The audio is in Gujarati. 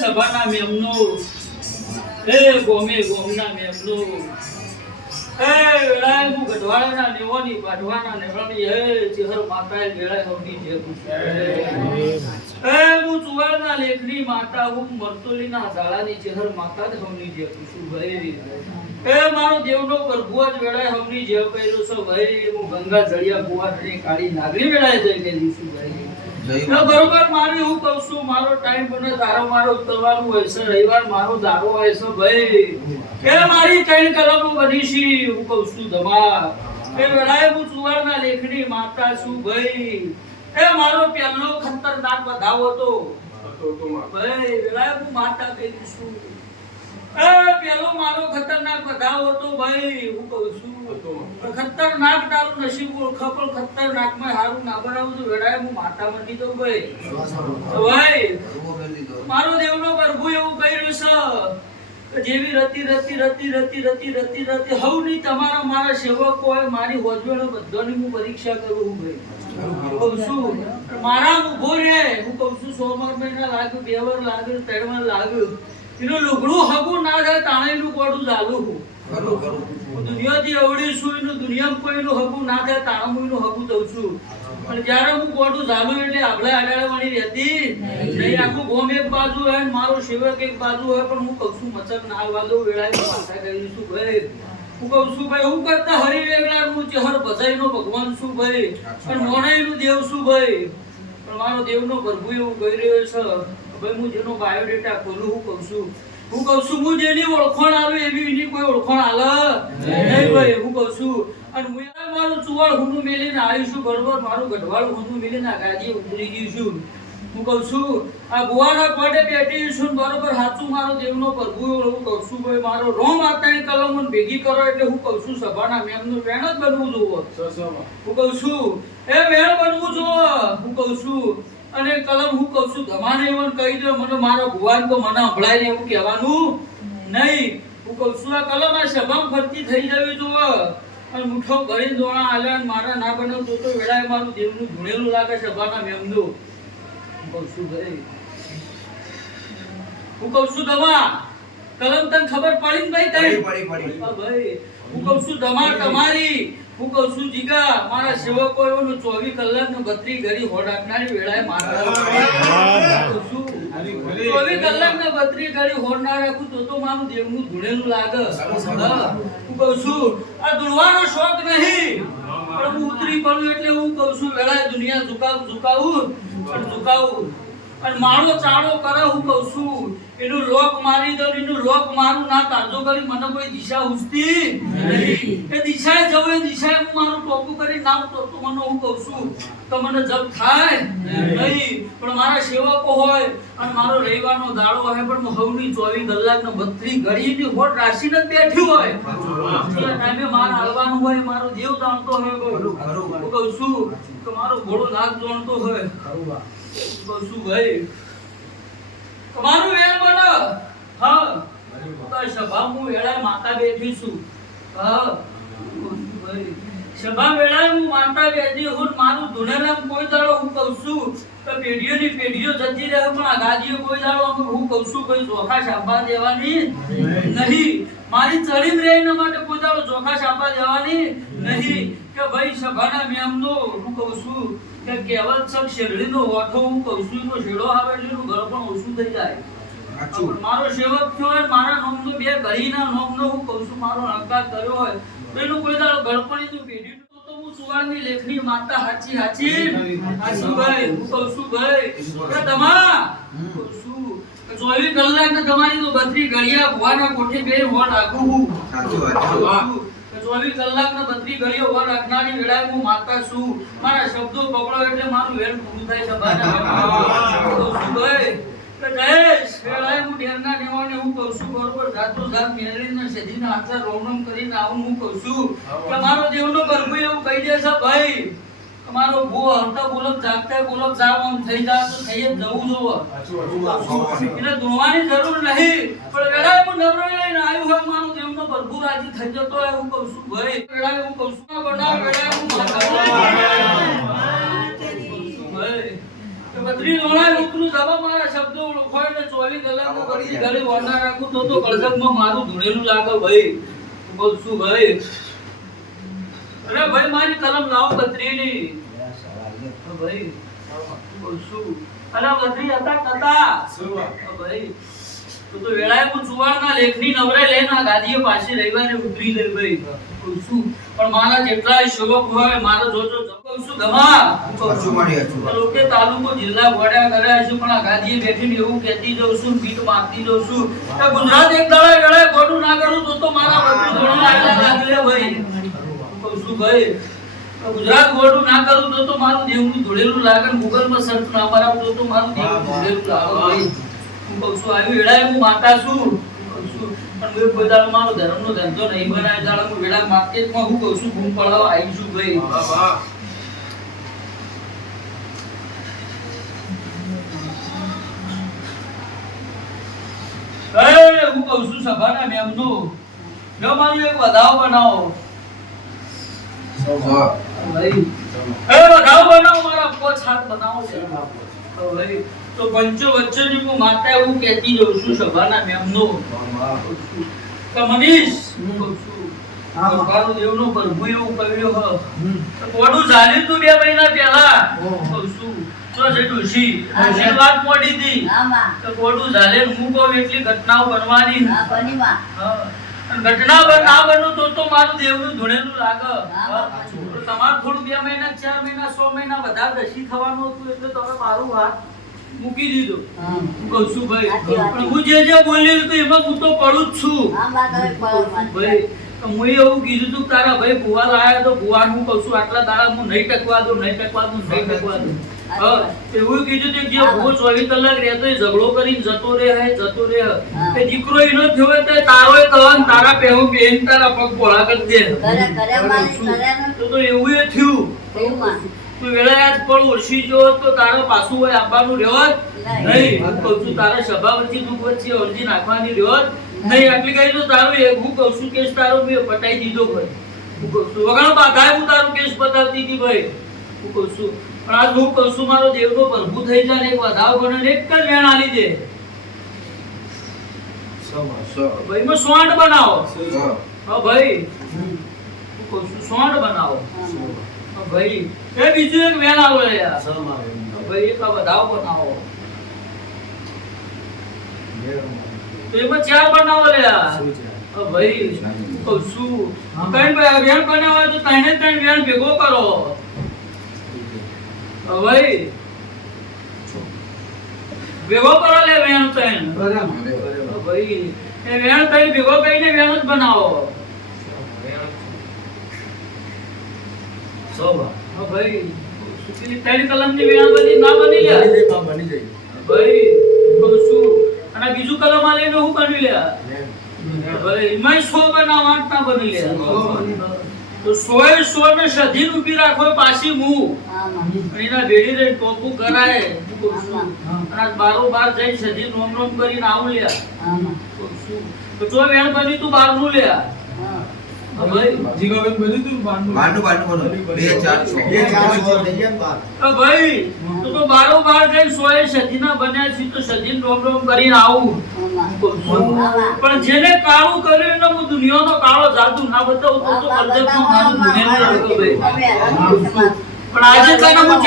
સભાના મેમનો એ ગોમે ગોમના મેમનો એ વેળાએ હું ગઢવાળાના નેવોની બાઢવાના નેવણી એ ચહેર માતાએ વેળાએ હોની જે એ હું ચુવાળના લેખની માતા હું મરતોલીના ઝાડાની ચહેર માતા જ હોની જે છું ભાઈ એ મારો દેવનો પ્રભુ જ વેળાએ હોની જે કર્યો છો ભાઈ હું ગંગા જળિયા કુવારની કાળી નાગરી વેળાએ જઈને દીશું ભાઈ બરોબર મારી હું કહું છું મારો ટાઈમ બને તારો મારો ઉતરવાનું હોય છે રવિવાર મારો દારો હોય છે ભાઈ કે મારી 3 કલમો બની છે હું કહું છું ધમા એ વેળાએ હું ચુવાળના લેખની માતા છું ભાઈ એ મારો પહેલો ખતરનાક વધાવો હતો ભાઈ વેળાએ હું માતા કહી છું એ પહેલો મારો ખતરનાક વધાવો હતો ભાઈ હું કહું છું ખતરનાક તારું નસીબ ઓળખા પણ ખતરનાક માં હારું ના બનાવું તો વેળાએ હું માતા બની દઉં ભાઈ ભાઈ મારો દેવનો પ્રભુ એવું કહી રહ્યો છે જેવી રતી રતી રતી રતી રતી રતી રતી હવની તમારા મારા સેવકો હોય મારી હોજવેનો બધાની હું પરીક્ષા કરું ભાઈ કહું છું મારા ઉભો રે હું કહું છું 100 મહિના લાગ્યું 2 વાર લાગ્યું 3 વાર લાગ્યું એનું લુગડું હગું ના થાય તાણેનું કોડું ચાલુ દુનિયાથી અવડી છું એનું દુનિયામાં કોઈનું હગું ના થાય તાણું હગું દઉં છું પણ જ્યારે હું કોડું ચાલુ એટલે આપણે આડાળવાની રહેતી નહીં આખું ગોમ એક બાજુ હોય મારો સેવક એક બાજુ હોય પણ હું કહું છું મચક ના હાલવા દઉં વેળાએ માથા કરી છું ભાઈ હું કહું છું ભાઈ હું કરતા હરિ વેગળા હું ચહર ભસાઈનો ભગવાન છું ભાઈ પણ મોનાઈનું દેવ છું ભાઈ પણ મારો દેવનો પ્રભુ એવું કહી રહ્યો છે ભાઈ હું જેનો બાયોડેટા ખોલું હું કહું છું હું જેની ઓળખાણ આવે એવી એની કોઈ ઓળખાણ આલે નહીં ભાઈ હું કહું છું અને હું મારું ચુવાળ હુનું મેલીને આવીશું બરોબર મારું ગઢવાળ હુનું મેલીને આ ગાદી ઉતરી ગયું છું હું કહું છું આ ગુવાના કોડે બેઠી છું બરોબર સાચું મારો દેવનો પ્રભુ હું કહું છું ભાઈ મારો રોમ આતાની કલમો ભેગી કરો એટલે હું કહું છું સભાના મેમનું વેણ જ બનવું જોવો હું કહું છું એ વેણ બનવું જોવો હું કહું છું અને કલમ હું કહું છું ધમાને એવું કહી દો મને મારો ભુવાન તો મને સંભળાય ને એવું કહેવાનું નહીં હું કહું છું આ કલમ આ સભામાં ફરતી થઈ જવી જોવો અને મુઠ્ઠો ભરી દોણા આલ્યા મારા ના બનાવ તો વેળાએ મારું દેવનું ધૂણેલું લાગે સભાના મેમનું હું કહું છું ભાઈ હું કહું છું ધમા કલમ તને ખબર પડી ને ભાઈ પડી ભાઈ હું કહું છું ધમા તમારી હું કહું છું જીગા મારા સેવકો એનું 24 કલાક ને 32 ઘડી હોડ આપનારી વેળાએ મારા 24 કલાક ને 32 ઘડી હોડ ના રાખું તો મારું દેવનું ધૂણેલું લાગે હું કહું છું આ ધૂણવાનો શોખ નહીં પણ હું ઉતરી પડું એટલે હું કહું છું વેળાએ દુનિયા ઝુકાવું અને મારો ચાળો કરે હું કહું છું એનું લોક મારી દઉં એનું લોક મારું ના તાજો કરી મને કોઈ દિશા ઉસતી નહીં એ દિશાએ જવું એ દિશાએ હું મારું ટોપું કરી નામ તો મને હું કહું છું તો મને જપ થાય નહીં પણ મારા સેવકો હોય અને મારો રવિવારનો દાડો હોય પણ હું હવની 24 કલાક ને 32 ઘડીની હોટ રાશીને જ બેઠી હોય એ ટાઈમે મારે હાલવાનું હોય મારો દેવ જાણતો હોય હું કહું છું કે મારો ઘોડો નાક જાણતો હોય કહું છું ભાઈ તમારું વેણ બનો હા તો સભા હું વેળાએ માતા બેઠી છું હા ભાઈ સભા વેળાએ હું માતા બેઠી હું મારું ધૂણેલામ કોઈ દાડો હું કહું છું તો પેઢીઓની પેઢીઓ જતી રહે પણ આ ગાદીઓ કોઈ દાડો હું કહું છું કોઈ ચોખા છાપા દેવાની નહીં મારી ચડીમ રહીને માટે કોઈ દાડો ચોખા છાપા દેવાની નહીં કે ભાઈ સભાના મેમનો હું કહું છું કે કેવલ સબ શેરડીનો ઓઠો હું કહું છું તો શેડો આવે એટલે એનું ઘર પણ ઓછું થઈ જાય મારો સેવક થયો હોય મારા નોમનો 2 ઘડીના નોમનો હું કહું છું મારો અહંકાર કર્યો હોય તો એનું કોઈ દાડો ગળપણીનું પેઢી તો હું સુવારની લેખની માતા હાચી ભાઈ હું કહું છું ભાઈ કે તમા કહું છું 24 કલાક ને તમારી તો 32 ઘડિયા ભુવાના કોઠે બે હોડ રાખું હું 24 કલાક ને 32 ઘડીઓ હોડ રાખનારી વેળાએ હું માતા છું મારા શબ્દો પકડો એટલે મારું વેણ પૂરું થાય સભાના કહું છું ભાઈ કે કહેશ વેળાએ હું ડેરના નેવાને હું હું કહું છું બરોબર જાતો જાત મેળવીને સજીને આટલા રોમરોમ કરીને આવું હું કહું છું કે મારો દેવનો પ્રભુ એવું કહી દે છે ભાઈ તમારો ભો હરતા બોલક જાગતા બોલક જાવ આમ થઈ જાય તો થઈ જ જવું જોવો એટલે દોવાની જરૂર નહીં પણ વેળાએ હું નવરો લઈને આવ્યો હોય મારો દેવનો પ્રભુ રાજી થઈ જતો હોય હું કહું છું ભાઈ વેળાએ હું કહું છું બનાવ વેળાએ હું ભાઈ તો બત્રી લોણા ઉતરું જવા મારા શબ્દો ઓળખોય ને 24 કલાક બત્રી ઘરે વરના રાખું તો કળજકમાં મારું ધૂળેલું લાગે ભાઈ હું કહું છું ભાઈ અરે ભાઈ મારી કલમ લાવો બત્રીની ભાઈ બોલ શું અલા બત્રી હતા કતા ભાઈ તો વેળાએ હું ચુવાડના લેખની નવરે લઈને આ ગાદીએ પાછી રવિવારે ઉતરી લે ભાઈ બોલ શું પણ મારા જેટલાય સેવક હોય મારો જોજો જપલ શું ધમા લોકે તાલુકો જિલ્લા વડા કર્યા છે પણ આ ગાદીએ બેઠીને એવું કહેતી જઉં છું પીઠ મારતી જઉં છું કે ગુજરાત એક દાડા વેળાએ ગોડું ના કરું તો મારા બત્રી ધોરણ લાગલે ભાઈ શું ભાઈ ગુજરાત ગોળું ના કરું તો મારું દેવનું ધોળેલું લાગે ગૂગલ માં સર્ચ ના મારાવ તો મારું દેવનું ધોળેલું લાગે ભાઈ હું કહું છું આવી વેળાએ હું માતા છું કહું છું પણ મેં કોઈ દાડો મારો ધર્મનો ધંધો નહીં બનાવ્યો દાડો હું વેળા માર્કેટમાં હું કહું છું ઘૂમ પડાવવા આવી છું ભાઈ હું કહું છું સભાના મેમનો જો મારું એક વધાવ બનાવો ભાઈ એ વધાવ બનાવો મારા પોચ હાથ બનાવો છે ભાઈ તો પંચો વચ્ચેની હું માતા એવું કહેતી જઉં છું સભાના મેમનો કે મનીષ કહું છું મારો દેવનો પ્રભુ એવું કહ્યું હ કોડું ચાલ્યું તું 2 મહિના પહેલા કહું છું તો જે ડોશી વાત મોડી હતી તો કોડું ચાલે હું કહું એટલી ઘટનાઓ બનવાની ઘટના ના બનો તો મારું દેવનું ધૂળેલું લાગે તમારું થોડું 2 મહિના 4 મહિના 100 મહિના વધારે દશી થવાનું હતું એટલે તમે મારું હાથ મૂકી દીધો કહું છું ભાઈ પણ હું જે બોલ્યું હતું એમાં હું તો પડું જ છું ભાઈ હું એવું કીધું તું તારા ભાઈ ભુવા લાયા તો ભુવા હું કહું છું આટલા દાડા હું નહીં ટકવા દઉં એવું કીધું કે જે ભૂ 24 કલાક રહેતો એ ઝઘડો કરીને જતો રહે કે દીકરો એનો થયો તો તારો કવન તારા પહેવું બેન તારા પગ પોળા કરી દે તો એવું એ થયું તું વેળા આજ પણ ઓછી જો તો તારો પાછું હોય આપવાનું રહ્યો નહીં કહું છું તારા સભા વચ્ચે તું વચ્ચે અરજી નાખવાની રહ્યો નહીં આટલી કઈ તો તારું એક હું કહું છું કેસ તારો મેં પટાઈ દીધો ભાઈ હું કહું છું વગર બાધાએ હું તારું કેસ પતાવતી હતી ભાઈ હું કહું છું પણ આજ હું કહું છું મારો દેવનો પ્રભુ થઈ જાય એક વધાવ બને એક જ વેણ આલી દે ભાઈ માં સોંડ બનાવો હા ભાઈ હું કહું છું સોંડ બનાવો ભાઈ એ બીજું એક વેણ આવે યાર ભાઈ એક વધાવ બનાવો તો એમાં 4 બનાવો લે યાર ભાઈ કહું છું કઈ વેણ બનાવો તો 3 વેણ ભેગો કરો ભાઈ ભેગો કરો લે વેણ 3 ભાઈ એ વેણ 3 ભેગો કરીને વેણ જ બનાવો ભાઈ સુકીલી 3 કલમની વેણ બની ના બની લે બની જાય ભાઈ કહું છું અને બીજું કલમ આ લઈને હું બની લે ભાઈ એમાં 100 બનાવવા ના બની લે તો 100 ને સધીન ઊભી રાખો પાછી મું એના ભેડી રે ટોપુ કરાય અને બારો બાર જઈ સધીન રોમ રોમ કરીને આવું લે તો જો વેણ બની તું બાર નું લે ભાઈ જીગાબેન બની તું બારનું બનો 2 4 ભાઈ તો બારો બાર જઈ 100 સધીના બન્યા છે તો સધીન રોમ રોમ કરીને આવું પણ જેને કાળું કર્યું એને હું દુનિયાનો કાળો જાદુ ના બતાવું તો કરજતનો મારું દુનિયાનો ભાઈ પણ આજે તને હું